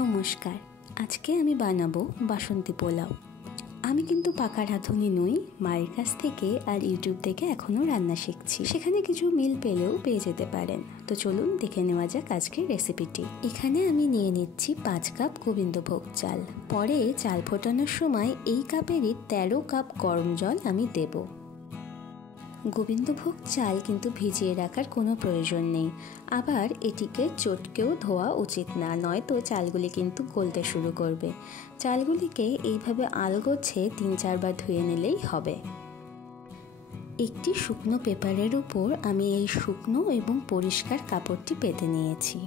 নমস্কার। আজকে আমি বানাবো বাসন্তী পোলাও। আমি কিন্তু পাকা রাঁধুনি নই, মায়ের কাছ থেকে আর ইউটিউব থেকে এখনও রান্না শিখছি। সেখানে কিছু মিল পেলেও পেয়ে যেতে পারেন। তো চলুন দেখে নেওয়া যাক আজকের রেসিপিটি। এখানে আমি নিয়ে নিচ্ছি 5 কাপ গোবিন্দভোগ চাল। পরে চাল ফোটানোর সময় এই কাপেরই 13 কাপ গরম জল আমি দেব। গোবিন্দভোগ চাল কিন্তু ভিজিয়ে রাখার কোনো প্রয়োজন নেই, আবার এটিকে চটকেও ধোয়া উচিত না, নয়তো চালগুলি কিন্তু গলতে শুরু করবে। চালগুলিকে এইভাবে আলগোছে 3-4 বার ধুয়ে নিলেই হবে। একটি শুকনো পেপারের উপর আমি এই শুকনো এবং পরিষ্কার কাপড়টি পেতে নিয়েছি।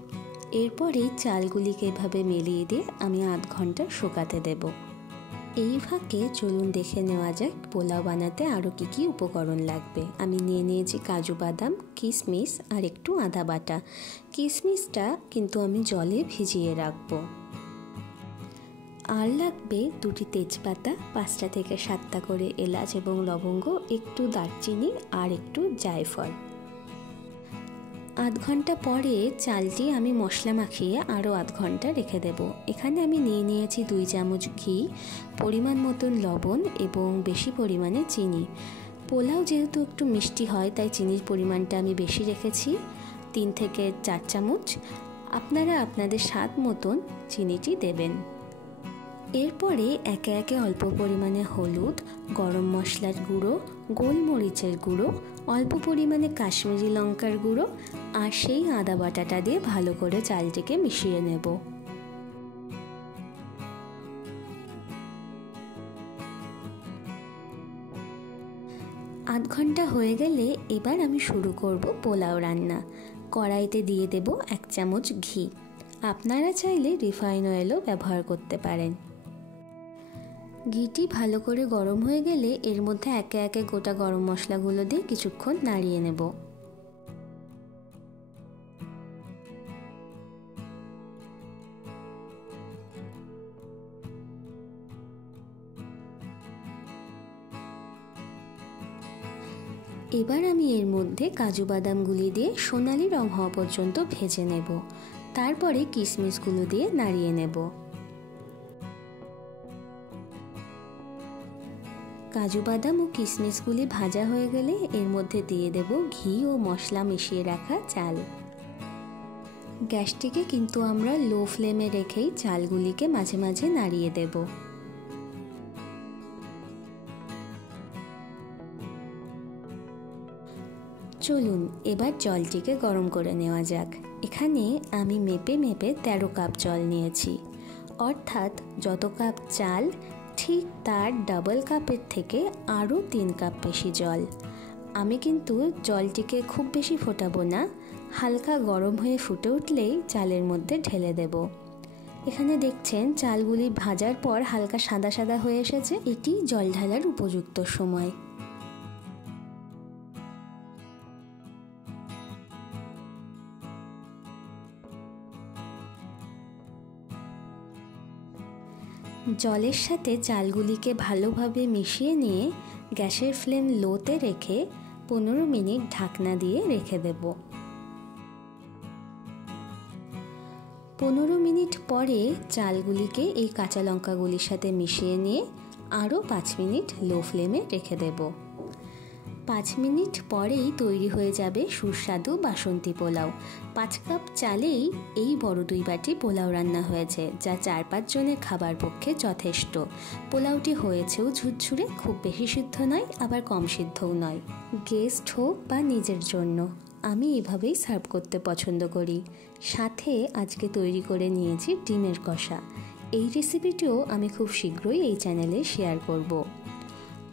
এরপরেই চালগুলিকে এভাবে মিলিয়ে দিয়ে আমি আধ ঘন্টা শুকাতে দেব। এই ফাঁকে চলুন দেখে নেওয়া যাক পোলাও বানাতে আরও কী কী উপকরণ লাগবে। আমি নিয়ে নিয়েছি কাজু বাদাম, কিশমিশ আর একটু আদা বাটা। কিশমিশটা কিন্তু আমি জলে ভিজিয়ে রাখবো। আর লাগবে 2টি তেজপাতা, 5টা থেকে 7টা করে এলাচ এবং লবঙ্গ, একটু দারচিনি আর একটু জায়ফল। আধ ঘন্টা পরে চালটি আমি মশলা মাখিয়ে আরও আধ ঘন্টা রেখে দেব। এখানে আমি নিয়ে নিয়েছি 2 চামচ ঘি, পরিমাণ মতন লবণ এবং বেশি পরিমাণে চিনি। পোলাও যেহেতু একটু মিষ্টি হয় তাই চিনির পরিমাণটা আমি বেশি রেখেছি, 3 থেকে 4 চামচ। আপনারা আপনাদের স্বাদ মতন চিনিটি দেবেন। এরপরে একে একে অল্প পরিমাণে হলুদ, গরম মশলার গুঁড়ো, গোলমরিচের গুঁড়ো, অল্প পরিমাণে কাশ্মীরি লঙ্কার গুঁড়ো আর সেই আদা বাটাটা দিয়ে ভালো করে চালটিকে মিশিয়ে নেব। আধ ঘন্টা হয়ে গেলে এবার আমি শুরু করব পোলাও রান্না। কড়াইতে দিয়ে দেব 1 চামচ ঘি। আপনারা চাইলে রিফাইন অয়েলও ব্যবহার করতে পারেন। ঘিটি ভালো করে গরম হয়ে গেলে এর মধ্যে একে একে গোটা গরম মশলাগুলো দিয়ে কিছুক্ষণ নাড়িয়ে নেব। এবার আমি এর মধ্যে কাজু বাদামগুলি দিয়ে সোনালি রং হওয়া পর্যন্ত ভেজে নেব। তারপরে কিশমিশগুলো দিয়ে নাড়িয়ে নেব। কাজু বাদাম ও কিশমিশগুলি ভাজা হয়ে গেলে এর মধ্যে দিয়ে দেব ঘি ও মশলা মিশিয়ে রাখা চাল। গ্যাসটিকে কিন্তু আমরা লো ফ্লেমে রেখেই চালগুলিকে মাঝে মাঝে নাড়িয়ে দেব। চলুন এবার জলটিকে গরম করে নেওয়া যাক। এখানে আমি মেপে 13 কাপ জল নিয়েছি, অর্থাৎ যত কাপ চাল ঠিক তার ডাবল কাপের থেকে আরও 3 কাপ বেশি জল। আমি কিন্তু জলটিকে খুব বেশি ফোটাবো না, হালকা গরম হয়ে ফুটে উঠলেই চালের মধ্যে ঢেলে দেব। এখানে দেখছেন চালগুলি ভাজার পর হালকা সাদা সাদা হয়ে এসেছে, এটি জল ঢালার উপযুক্ত সময়। জলের সাথে চালগুলিকে ভালোভাবে মিশিয়ে নিয়ে গ্যাসের ফ্লেম লোতে রেখে 15 মিনিট ঢাকনা দিয়ে রেখে দেব। 15 মিনিট পরে চালগুলিকে এই কাঁচা লঙ্কাগুলির সাথে মিশিয়ে নিয়ে আরও 5 মিনিট লো ফ্লেমে রেখে দেব। 5 মিনিট পরেই তৈরি হয়ে যাবে সুস্বাদু বাসন্তী পোলাও। 5 কাপ চালেই এই বড় 2 বাটি পোলাও রান্না হয়েছে, যা 4-5 জনের খাবার পক্ষে যথেষ্ট। পোলাওটি হয়েছেও ঝুরঝুরে, খুব বেশি সিদ্ধ নয় আবার কম সিদ্ধও নয়। গেস্ট হোক বা নিজের জন্য আমি এভাবেই সার্ভ করতে পছন্দ করি। সাথে আজকে তৈরি করে নিয়েছি ডিমের কষা। এই রেসিপিটিও আমি খুব শীঘ্রই এই চ্যানেলে শেয়ার করব।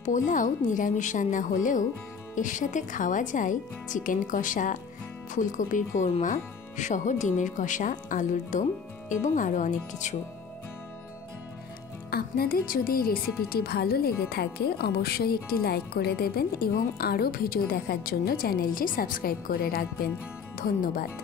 পোলাও নিরামিষ রান্না হলেও এর সাথে খাওয়া যায় চিকেন কষা, ফুলকপির কোরমা সহ ডিমের কষা, আলুর দম এবং আরও অনেক কিছু। আপনাদের যদি এই রেসিপিটি ভালো লেগে থাকে অবশ্যই একটি লাইক করে দেবেন এবং আরও ভিডিও দেখার জন্য চ্যানেলটি সাবস্ক্রাইব করে রাখবেন। ধন্যবাদ।